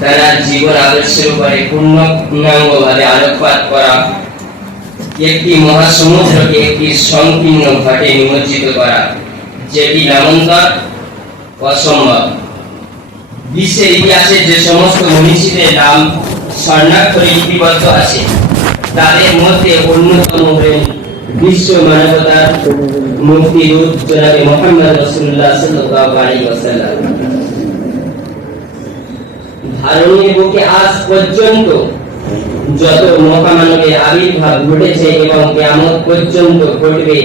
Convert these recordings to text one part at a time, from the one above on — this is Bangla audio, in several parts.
তারা জীবন আদর্শের উপরে পূর্ণাঙ্গভাবে আলোকপাত করা, একটি মহাসমুদ্রকে একটি সংকীর্ণ ঘাটে নিমজ্জিত করা, যেটি নামান্তর অসম্ভব। বিশ্বের ইতিহাসে যে সমস্ত মনীষীদের নাম স্বর্ণাক্ষরে লিপিবদ্ধ আছে, তাদের মধ্যে অন্যতম হলেন বিশ্ব মানবতার মুক্তিদূত জনাবে মুহাম্মদ রাসূলুল্লাহ সাল্লাল্লাহু আলাইহি ওয়াসাল্লাম। ধারণের বুকে আজ পর্যন্ত যত মহামানবের আবির্ভাব ঘটেছে এবং কিয়ামত পর্যন্ত ঘটবে,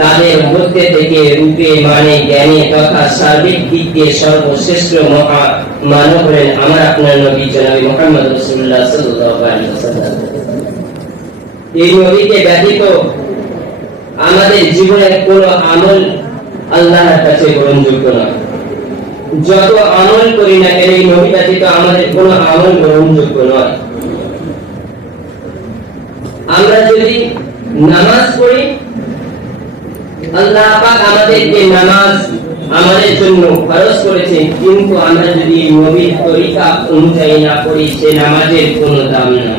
তাদের মধ্যে থেকে রূপে, মানে, জ্ঞানে তথা সার্বিক দিক দিয়ে সর্বশ্রেষ্ঠ মহামানব হলেন আমার আপনার নবী জনাবে মুহাম্মদ রাসূলুল্লাহ সাল্লাল্লাহু আলাইহি ওয়াসাল্লাম। এই নবীকে ব্যতীত আমাদের জীবনের কোনো আমল আল্লাহর কাছে গ্রহণযোগ্য নয়। যত আমল করি না কেন, এই নবী ব্যতীত আমাদের কোনো আমল গ্রহণযোগ্য নয়। আমরা যদি নামাজ পড়ি, আল্লাহ পাক আমাদেরকে নামাজ আমাদের জন্য ফরজ করেছেন, কিন্তু আমরা যদি নবীর তরিকা অনুযায়ী না পড়ি, সে নামাজের কোনো দাম না।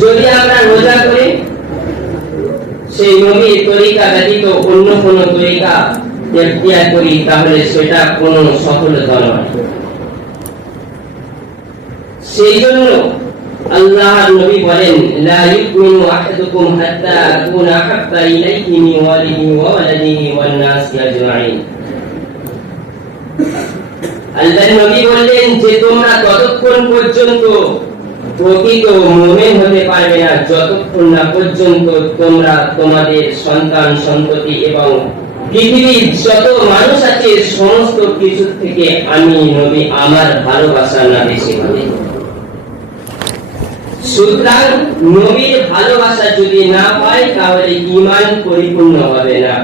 যদি আমরা রোজা করি, সেই নবীর তরিকা ব্যতীত অন্য কোন তরিকা ইখতিয়ার করি, তাহলে সেটা কোনো সফলতা নয়। সেই জন্য আল্লাহর নবী বলেন, লা ইউমিনু আহাদুকুম হাত্তা আকুনা হাব্বা ইলাইহি মিন ওয়ালিদিহি ওয়া ওয়ালাদিহি ওয়ান নাসি আজমাইন। আল্লাহর নবী বললেন যে তোমরা ততক্ষণ পর্যন্ত প্রকৃত মুমিন হতে পারবে না যতক্ষণ না পর্যন্ত তোমরা তোমাদের সন্তান সন্ততি এবং পৃথিবীর যত মানুষ আছে সমস্ত কিছু থেকে আমি নবী আমার ভালোবাসা না বেশি হবে। সুতরাং নবীর ভালোবাসা যদি না পাই, তাহলে ঈমান পরিপূর্ণ হবে না।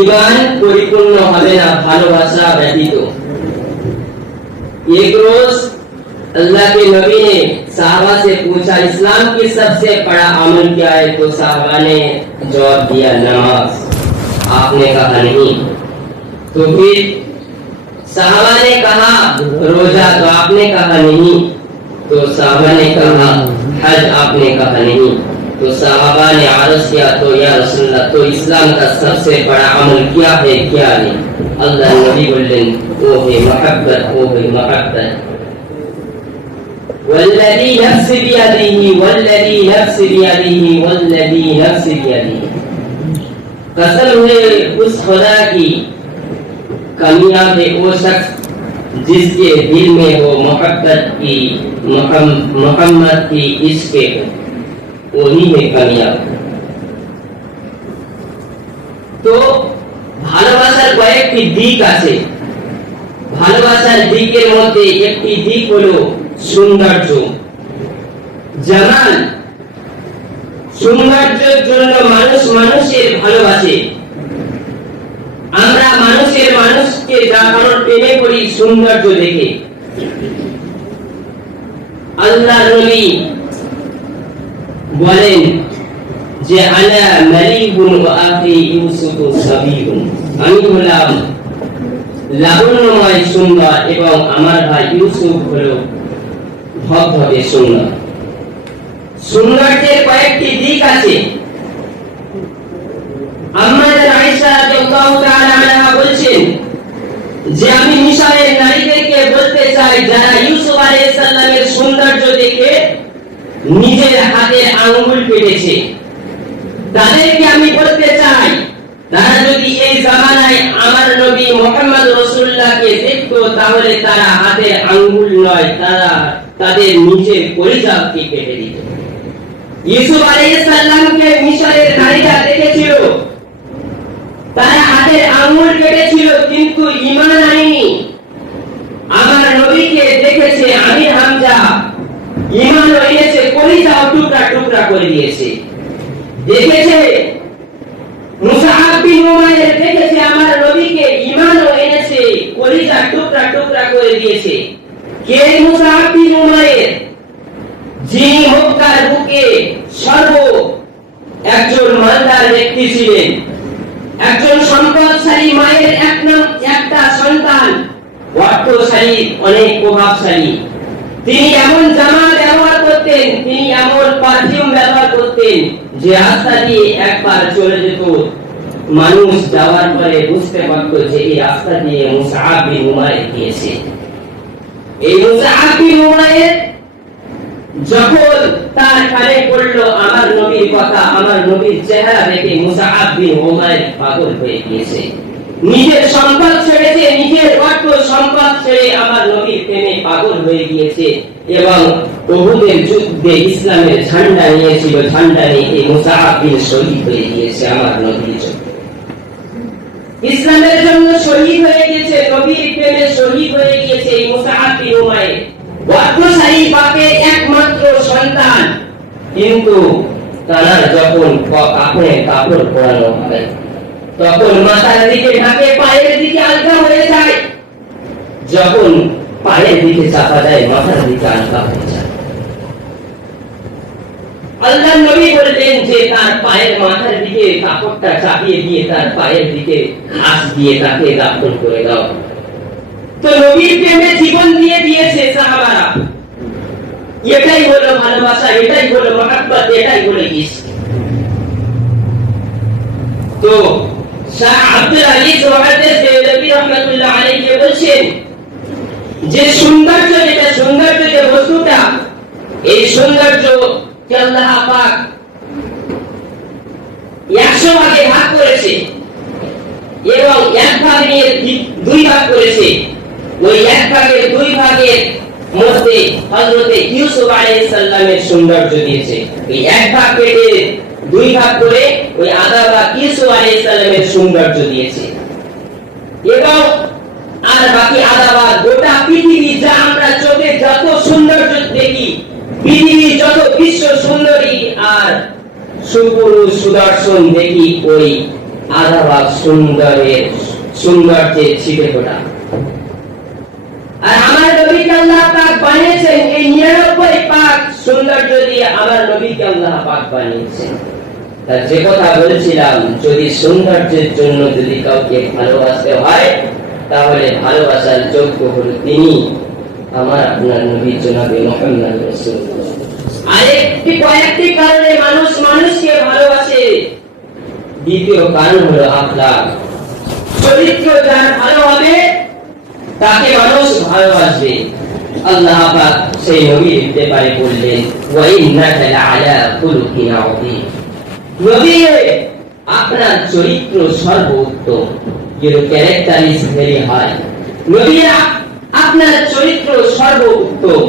ঈমান পরিপূর্ণ হবে না ভালোবাসা ব্যতীত। एक रोज अल्लाह के नबी ने साहबा से पूछा, इस्लाम की सबसे बड़ा अमल क्या है? तो साहबा ने जवाब दिया, नमाज। आपने कहा नहीं। तो फिर साहबा ने कहा रोजा, तो आपने कहा नहीं। तो साहबा ने कहा हज, आपने कहा नहीं। तो साहबा ने अर्ज किया, तो या रसूलल्लाह, तो इस्लाम का सबसे बड़ा अमल क्या है, क्या नहीं? अल्लाह नबी बोले, वो है मोहब्बत, वो है मोहब्बत। वल्लज़ी नफ्सी बियदिही, वल्लज़ी नफ्सी बियदिही, वल्लज़ी नफ्सी बियदिही। कसम है उस खुदा की, कामयाब है वो शख्स जिसके दिल में हो मोहब्बत की, मोहम्मद की इश्क, वही है कामयाब। तो ভালোবাসার কয়েকটি দিক আছে। ভালোবাসার দিকের মধ্যে একটি দিক হলো সৌন্দর্য, জামাল। সৌন্দর্যের জন্য মানুষ মানুষের ভালোবাসে। আমরা মানুষকে দেখানোর প্রেমে করি সৌন্দর্য দেখে। আল্লাহ নবী বলেন যে আনা মালিকুন ওয়া আখি ইউসুফ সাবিহুন, আমি হলাম লাবণ্যময় সুন্দর এবং আমার ভাই ইউসুফ হলো ধবধবে সুন্দর। সৌন্দর্যের কয়েকটি দিক আছে। আমাদের আয়েশা রাদিয়াল্লাহু তাআলা আনহা বলছেন যে আমি মিশরের নারীদেরকে বলতে চাই, যারা ইউসুফ আলাইহিস সালামের সৌন্দর্য দেখে নিজের হাতের আঙ্গুল কেটেছে, তাদেরকে আমি বলতে চাই, তারা যদি এই জামানায় আমার নবী মুহাম্মদ রাসূলুল্লাহকে দেখতো, তাহলে তারা হাতের আঙ্গুল নয়, তারা তাদের নিজের কলিজাকে কেটে দিত। ইউসুফ আলাইহিস সালামকে মিশরের নারীরা দেখেছিল, তারা হাতের আঙ্গুল কেটেছিল, কিন্তু ঈমান আনেনি। আমার নবীকে দেখেছে আমির হামজা, ঈমান এনেছে, কলিজা টুকরা টুকরা করে দিয়েছে। দেখেছে মুসআব বিন উমাইর, দেখেছে আমার নবীকে, ঈমান এনেছে, কলিজা টুকরা টুকরা করে দিয়েছে। কে মুসআব বিন উমাইর? যিনি মক্কার বুকে একজন মালদার ব্যক্তি ছিলেন, একজন সম্পদশালী মায়ের একটা সন্তান অনেক প্রভাবশালী। তিনি এমন জামা ব্যবহার করতেন, তিনি এমন পারফিউম ব্যবহার করতেন যে রাস্তা দিয়ে একবার চলে যেত, মানুষ যাওয়ার পরে বুঝতে পারত যে এই রাস্তা দিয়ে মুসআব বিন উমাইর গিয়েছে। এই মুসআব বিন উমাইর যখন তার কানে পড়লো আমার নবীর কথা, আমার নবীর চেহারা দেখে মুসআব বিন উমাইর পাগল হয়ে গিয়েছে। নিজের সম্পদ ছেড়েছে, নিজের অর্থ সম্পদ ছেড়ে আমার নবীর প্রেমে পাগল হয়ে গিয়েছে এবং উহুদের যুদ্ধে ইসলামের ঝান্ডা নিয়েছিল, ঝান্ডা নিয়ে এই মুসআব বিন শহীদ হয়ে গিয়েছে আমার নবীর জন্য। ইসলামের জন্য শহীদ হয়ে গিয়েছে, নবীর প্রেমে শহীদ হয়ে গিয়েছে এই মুসআব বিন উমাইর। অর্থশালী বাপের একমাত্র সন্তান, কিন্তু তারা যখন কাপড় পরানো হয় তখন মাথার দিকে ঢাকে, পায়ের দিকে আলগা হয়ে যায়। যখন পায়ের দিকে চাপা যায় মাথার দিকে আলগা হয়ে যায়। আল্লাহর নবী বললেন যে তার পায়ের মাথার দিকে কাপড়টা চাপিয়ে দিয়ে তার পায়ের দিকে ঘাস দিয়ে তাকে দাফন করে দাও। তো নবীর প্রেমে জীবন দিয়ে দিয়েছে সাহাবারা। এটাই হলো ভালোবাসা, এটাই হলো মহব্বত, এটাই হলো ইশক। তো শাহ আব্দুল আজিজ মুহাদ্দিস দেওবন্দি রাহমাতুল্লাহ আলাইহি বলেন যে সৌন্দর্য, যেটা সৌন্দর্য যে বস্তুটা, এই সৌন্দর্য কে আল্লাহ পাক 100 ভাগে ভাগ করেছে এবং এক ভাগ নিয়ে দুই ভাগ করেছে। ওই এক ভাগের দুই ভাগের মধ্যে হযরতে ইউসুফ আলাইহিস সালামের সৌন্দর্য দিয়েছে। এই এক ভাগ কেটে দুই ভাগ করে ওই আধা ভাগ ইউসুফ আলাইহিস সালামের সৌন্দর্য দিয়েছে এবং আর বাকি আধা ভাগ গোটা পৃথিবী, যা আমরা চোখে যত সৌন্দর্য দেখি, পৃথিবীর যত বিশ্ব সুন্দরী আর সুপুরুষ সুদর্শন দেখি, ওই আধা ভাগ সৌন্দর্যের ছিটে ফোটা। আর আমার নবীকে আল্লাহ পাক বানিয়েছেন এই 99 পাক সৌন্দর্য দিয়ে আমার নবীকে আল্লাহ পাক বানিয়েছেন। তার যে কথা বলেছিলাম, যদি সৌন্দর্যের জন্য যদি কাউকে ভালোবাসতে হয় তাহলে ভালোবাসার যোগ্য হলো তিনি, আমার আপনার নবী জনাবে মুহাম্মদ রাসূলুল্লাহ। আরেকটি কয়েকটি কারণে মানুষ মানুষকে ভালোবাসে। দ্বিতীয় কারণ হলো আখলাক, চরিত্র যার ভালো হবে তাকে মানুষ ভালোবাসবে। আল্লাহ পাক সেই নবীর ব্যাপারে বললেন, ওয়া ইন্নাকা লাআলা খুলুকিন আযীম। নবী, আপনার চরিত্র সর্বোত্তম। Your character is very high. নবী, আপনার চরিত্র সর্বোত্তম।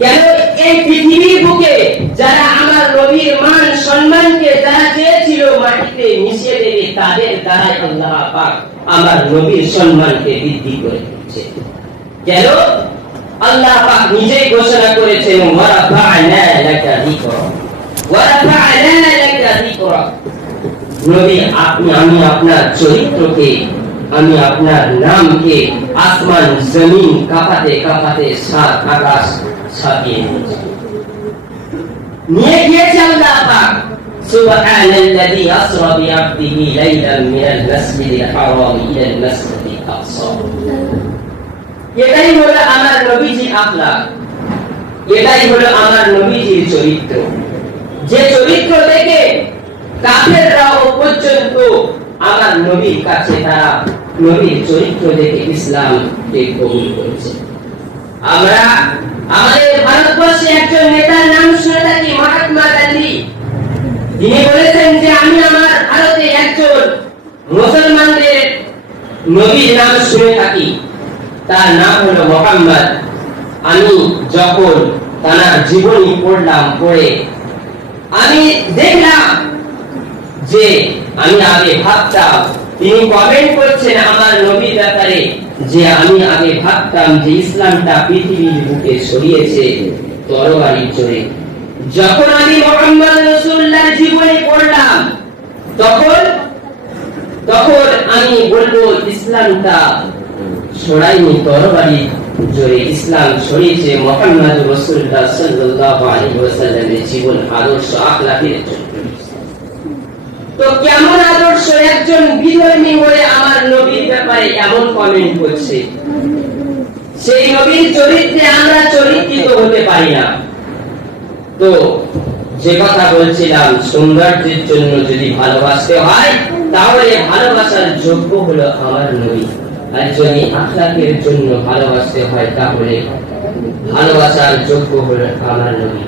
কেন এই পৃথিবীর বুকে যারা আমার নবীর মান সম্মানকে যারা চেয়েছিল মাটিতে মিশিয়ে দেবে, তাদের দ্বারাই আল্লাহ পাক আমার নবীর সম্মানকে বৃদ্ধি করে দিয়েছে। কেন? আল্লাহ পাক নিজেই ঘোষণা করেছেন, ওয়া রাফা'না লাকা যিকরা, ওয়া রাফা'না লাকা যিকরা। নবী, আমি আপনার চরিত্রকে, আমি আপনার নামকে আসমান জমিন কাঁপাতে কাঁপাতে সাত আকাশ ছাপিয়ে নিয়ে গিয়েছে আল্লাহ পাক। সুবহানাল্লাযী আসরা বিআবদিহি লাইলান মিনাল মাসজিদিল হারাম ইলাল মাসজিদিল আকসা। এটাই হলো আমার নবীজির আখলাক, এটাই হলো আমার নবীজির চরিত্র। যে চরিত্র দেখে কাফেররাও পর্যন্ত আমার নবীর কাছে তারা নবীর চরিত্র দেখে ইসলামকে কবুল করেছে। আমরা আমাদের ভারতবর্ষে একজন নেতার নাম শুনে থাকি, মহাত্মা গান্ধী। তিনি বলেছেন যে আমি আমার ভারতে একজন মুসলমানদের নবীর নাম শুনে থাকি, তার নাম হলো মুহাম্মদ। আমি যখন তার জীবনী পড়লাম, পড়ে আমি দেখলাম যে আমি আগে ভাবতাম, তিনি কমেন্ট করছেন আমার নবীর ব্যাপারে, যে আমি আগে ভাবতাম যে ইসলামটা পৃথিবীর বুকে ছড়িয়েছে তরবারির জোরে। যখন আমি মুহাম্মদ রাসূলুল্লাহর জীবনী পড়লাম, তখন আমি বলবো ইসলামটা ছড়ায়নি তরবারির জোরে, ইসলাম ছড়িয়েছে মুহাম্মদ রাসূলুল্লাহ সাল্লাল্লাহু আলাইহি ওয়াসাল্লামের জীবন আদর্শ আখলাকের জন্য। তো কেমন আদর্শ একজন বিধর্মী হয়ে আমার নবীর ব্যাপারে এমন কমেন্ট করছে? সেই নবীর চরিত্রে আমরা চরিত্রিত হতে পারি না। তো যে কথা বলছিলাম, সৌন্দর্যের জন্য যদি ভালোবাসতে হয় তাহলে ভালোবাসার যোগ্য হলো আমার নবী, আর যদি আখলাকের জন্য ভালোবাসতে হয় তাহলে ভালোবাসার যোগ্য হলো আমার নবী।